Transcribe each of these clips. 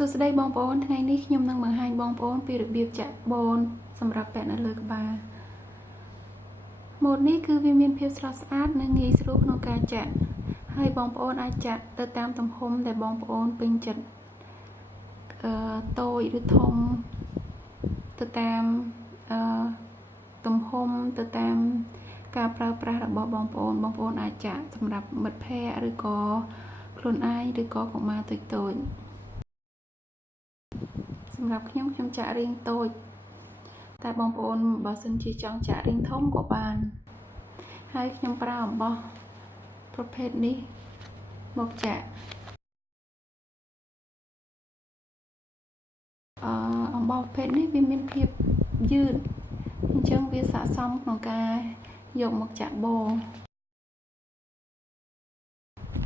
សួស្តីបងប្អូនថ្ងៃនេះខ្ញុំនឹងបង្ហាញបងប្អូនពីរបៀបចាក់បនសម្រាប់ពាក់នៅលើក្បាលម៉ូដនេះគឺវាមានភាពស្រស់ស្អាតនិងងាយស្រួលក្នុងការចាក់ហើយបងប្អូនអាចចាក់ទៅតាមទំហំដែលបងប្អូនពេញចិត្តតូចឬធំទៅតាមទំហំទៅតាមការប្រើប្រាស់របស់បងប្អូនអាចចាក់សម្រាប់មិត្តភ័ក្តិឬក៏ខ្លួនឯងឬក៏កុមារតូចសម្រាប់ខ្ញុំចាក់រាងតូចតែបងប្អូនបើសិនជាចង់ចាក់រាងធំក៏បានហើយខ្ញុំប្រើអំបោះប្រភេទនេះមកចាក់អំបោះប្រភេទនេះវាមានភាពយឺតអញ្ចឹងវាស័ក្តិសមក្នុងការយកមកចាក់បោ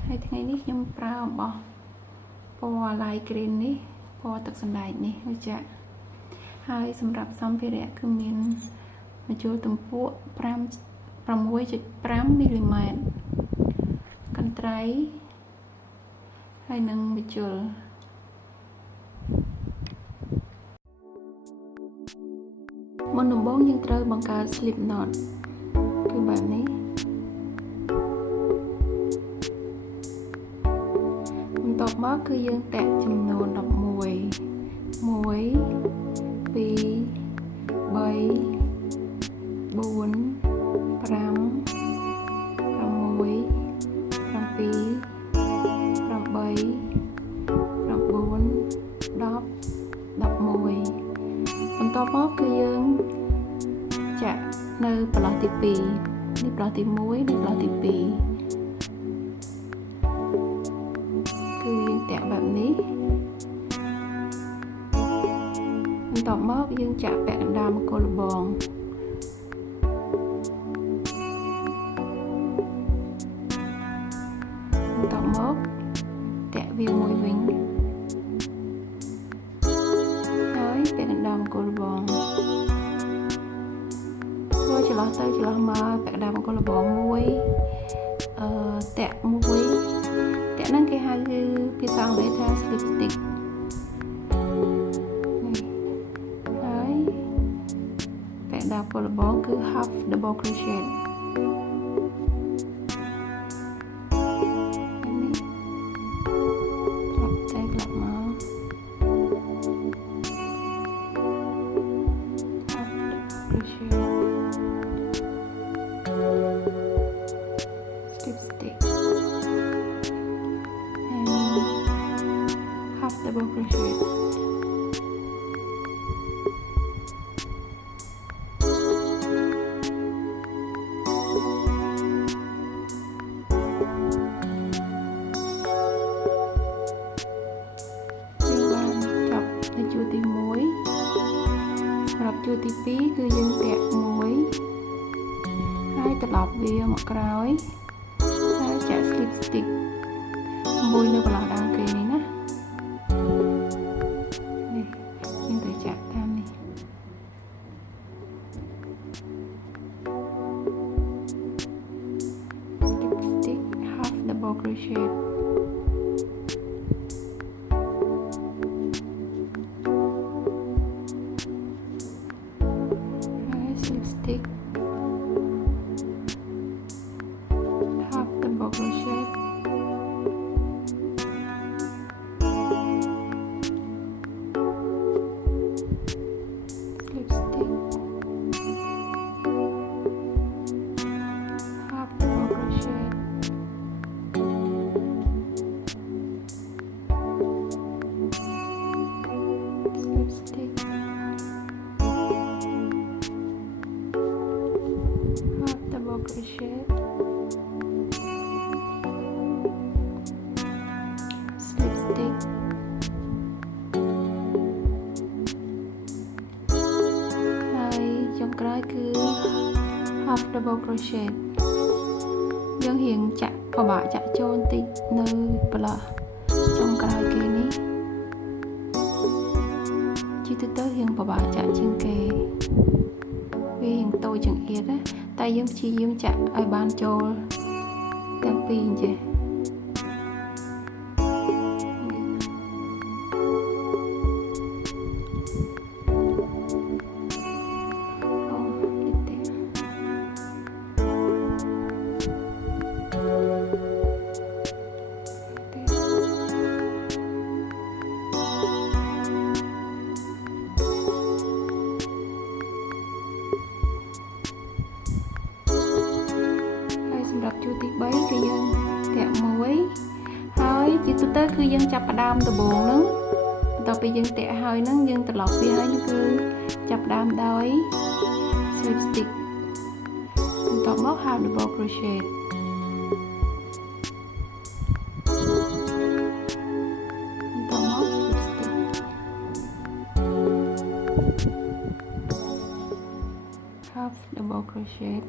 ហើយថ្ងៃនេះខ្ញុំប្រើអំបោះពណ៌ light green នេះពណ៌ទឹកសណ្តែកនេះមកចាក់ហើយសម្រាប់សម្ភារៈគឺមានម្ជុលទំពក់ 6.5 មីលីម៉ែត្រកន្ត្រៃហើយនឹងម្ជុលមុនដំបូងយើងត្រូវបង្កើត slip knot គឺបែបនេះបន្ទាប់មកគឺយើងតាក់ចំនួន11 1 2 3 4 5 6 7 8 9 10 11 12 13 14 15 16 17 18 19 20 21 22 23 24 25 26 27 28 29 30 31 32 33 34 35 36 37 38 39 40 41 42 43 44 45 46 47 48 49 50 បន្ទាប់មកគឺយើងចាក់នៅប្លោះទី2នេះប្លោះទី1នេះប្លោះទី2គឺយើងតាក់បែបនេះបន្ទាប់មកយើងចាក់ពាក់កណ្ដាលមកគល់លបងបន្ទាប់មកតាក់វាមួយវិញហើយពាក់កណ្ដាលមកគល់លបងធ្វើចន្លោះទៅចន្លោះមកពាក់កណ្ដាលមកគល់លបងមួយតាក់មួយតាក់ហ្នឹងគេហៅគឺភាសាអង់គ្លេសថា slip stitchដាប់គល់លបងគឺ half double crochet នេះក្លាប់ទៅក្លាប់មក half crochet slip stitch and half double crochetជួរទី2គឺយើងតាក់មួយហើយត្រឡប់វាមកក្រោយហើយចាក់ slip stitch មួយនៅបន្លោះដើមគេនេះណានេះយើងត្រូវចាក់តាមនេះ slip stitch half double crochet stick half double crochet slip stitch half double crochet slip stitch crochet slip stitchហើយចុងក្រោយគឺ half double crochet យើងរៀងចាក់ពិបាកចាក់ចូលបន្តិចនៅប្លោះចុងក្រោយគេនេះជាទូទៅរៀងពិបាកចាក់ជាងគេវារៀងតូចចង្អៀតណាតែយើងព្យាយាមចាក់ឲ្យបានចូលទាំងពីរអញ្ចឹង គឺយើងតាក់មួយហើយជាទូទៅគឺយើងចាប់ផ្ដើមដំបូងហ្នឹងបន្ទាប់ពីយើងតាក់ហើយហ្នឹងយើងត្រឡប់វាហើយហ្នឹងគឺចាប់ផ្ដើមដោយ slip stitch បន្ទាប់មកហាត់ double crochet half double crochet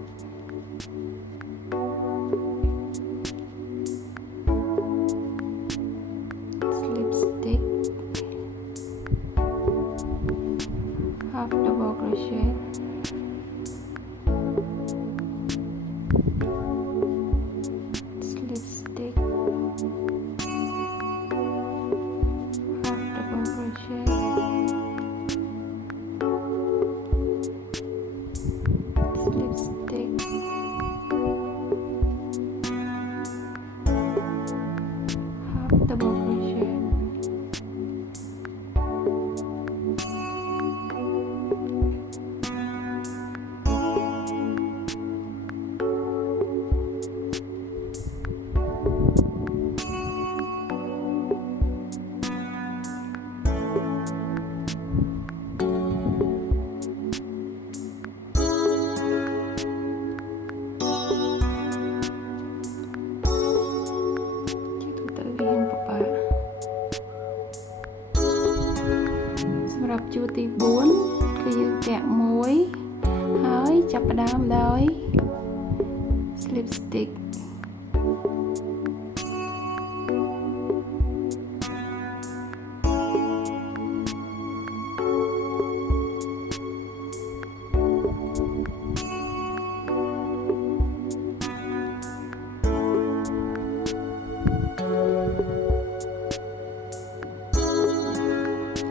slip stitch half double crochet slip stitch half double crochet slip stitch half double crochetសម្រាប់ជួរទី4គឺយើងតាក់មួយហើយចាប់ផ្ដើមដោយ slip stitch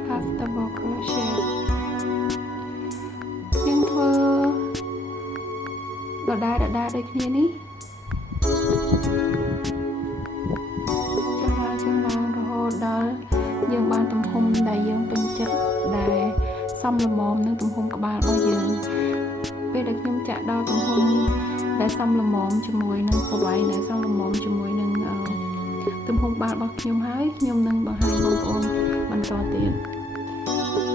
half double crochet យើងធ្វើដដែលដូចគ្នានេះចុះឡើងរហូតដល់យើងបានទំហំដែលយើងពេញចិត្តដែលសមល្មមនឹងទំហំក្បាលរបស់យើងពេលដែលខ្ញុំចាក់ដល់ទំហំដែលសមល្មមជាមួយនឹងប្រវែងដែលសមល្មមជាមួយនឹងទំហំក្បាលរបស់ខ្ញុំហើយខ្ញុំនឹងបង្ហាញបងប្អូនបន្តទៀត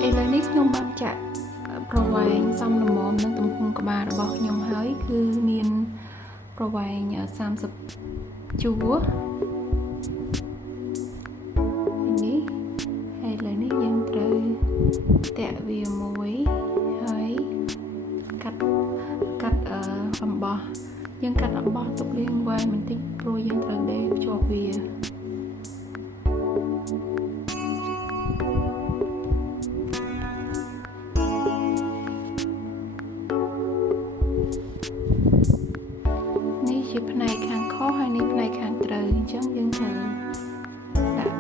ឥឡូវនេះខ្ញុំបានចាក់ប្រវែងសមល្មមនឹងទំហំក្បាលរបស់ខ្ញុំហើយគឺមានប្រវែង30ជួរនេះហើយឥឡូវនេះយើងត្រូវតាក់វាមួយហើយកាត់អំបោះយើងកាត់អំបោះទុកលាងវែងបន្តិចព្រោះយើងត្រូវដេរភ្ជាប់វានេះជាផ្នែកខាងខុសហើយនេះផ្នែកខាងត្រូវអញ្ចឹងយើងត្រូវដាក់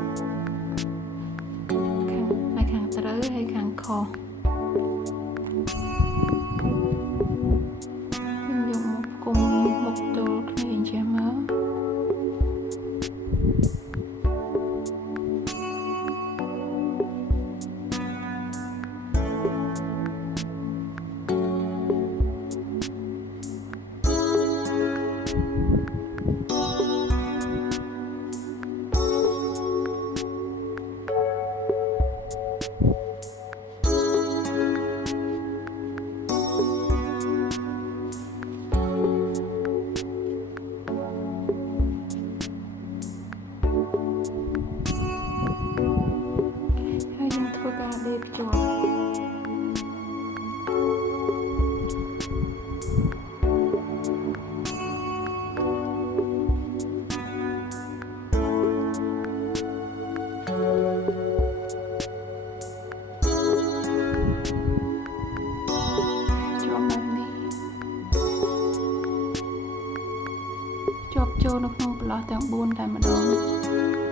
ផ្នែកខាងត្រូវហើយខាងខុសយើងយកមកគុំមុខទល់គ្នាអញ្ចឹងមកជាប់ចូលនៅក្នុងប្លោះទាំង4តែម្ដង